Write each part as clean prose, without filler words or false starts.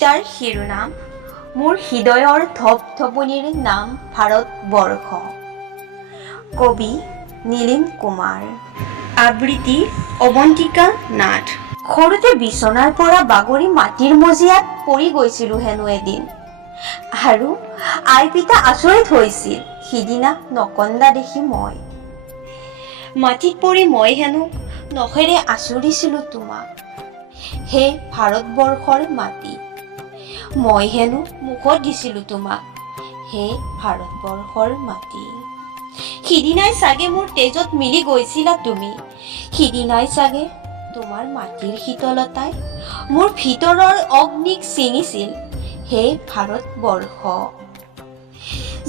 কবিতাৰ শিৰোনাম মোৰ হৃদয়ৰ ধপধপনিৰ নাম ভাৰতবৰ্ষ। কবি নিলিম কুমাৰ। আবৃত্তি অৱন্তিকা নাথ। সৰুতে বিচনাৰ পৰা বাগৰি মাটিৰ মজিয়াত পৰি গৈছিলো হেনো এদিন, আৰু আই পিতা আচৰিত হৈছিল সিদিনা নকন্দা দেখি মই। মাটিত পৰি মই হেনো নখেৰে আঁচুৰিছিলো তোমাক, হে ভাৰতবৰ্ষৰ মাটি। মই হেনো মুখত দিছিলো তোমাক, হে ভাৰতবৰ্ষৰ মাটি। সিদিনাই চাগে মোৰ তেজত মিলি গৈছিলা তুমি, সিদিনাই চাগে তোমাৰ মাটিৰ শীতলতাই মোৰ ভিতৰৰ অগ্নিক ছিঙিছিল, হে ভাৰতবৰ্ষ।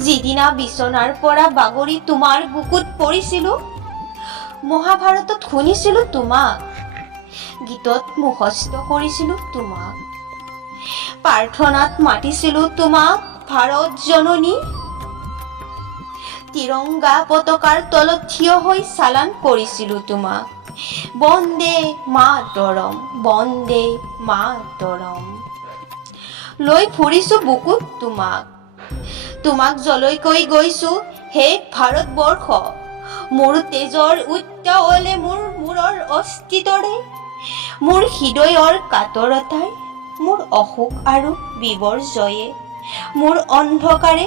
যিদিনা বিচনাৰ পৰা বাগৰি তোমাৰ বুকুত পৰিছিলো, মহাভাৰতত শুনিছিলো তোমাক, গীতত মুখস্থ কৰিছিলো তোমাক, প্ৰাৰ্থনাত মাতিছিলো তোমাক ভাৰত জননী। তিৰংগা পতাকাৰ তলত থিয় হৈ চালান কৰিছিলো তোমাক, বন্দে মাতৰম, বন্দে মাতৰম। লৈ ফুৰিছো বুকুত তোমাক, তোমাক জলৈকৈ গৈছো হে ভাৰতবৰ্ষ। মোৰ তেজৰ উত্তাৱলে, মোৰ মূৰৰ অস্তিত্বৰে, মোৰ হৃদয়ৰ কাতৰতাই, মোৰ অসুখ আৰু বিপৰ্যয়ে, মোৰ অন্ধকাৰে,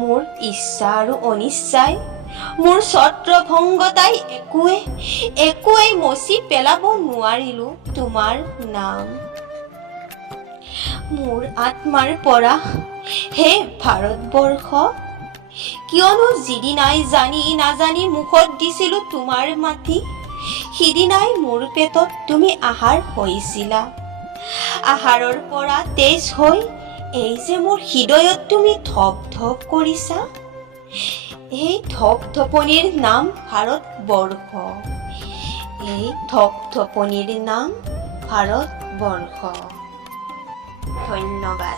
মোৰ ইচ্ছা আৰু অনিচ্ছাই, মোৰ ছত্ৰভংগতাই একোৱেই মচি পেলাব নোৱাৰিলো তোমাৰ নাম মোৰ আত্মাৰ পৰা, হে ভাৰতবৰ্ষ। কিয়নো যিদিনাই জানি নাজানি মুখত দিছিলো তোমাৰ মাটি, সিদিনাই মোৰ পেটত তুমি আহাৰ হৈছিলা। আহাৰৰ পৰা তেজ হৈ এই যে মোৰ হৃদয়ত তুমি ধপ ধপ কৰিছা, এই ধপধপনিৰ নাম ভাৰতবৰ্ষ, এই ধপধপনিৰ নাম ভাৰতবৰ্ষ। ধন্যবাদ।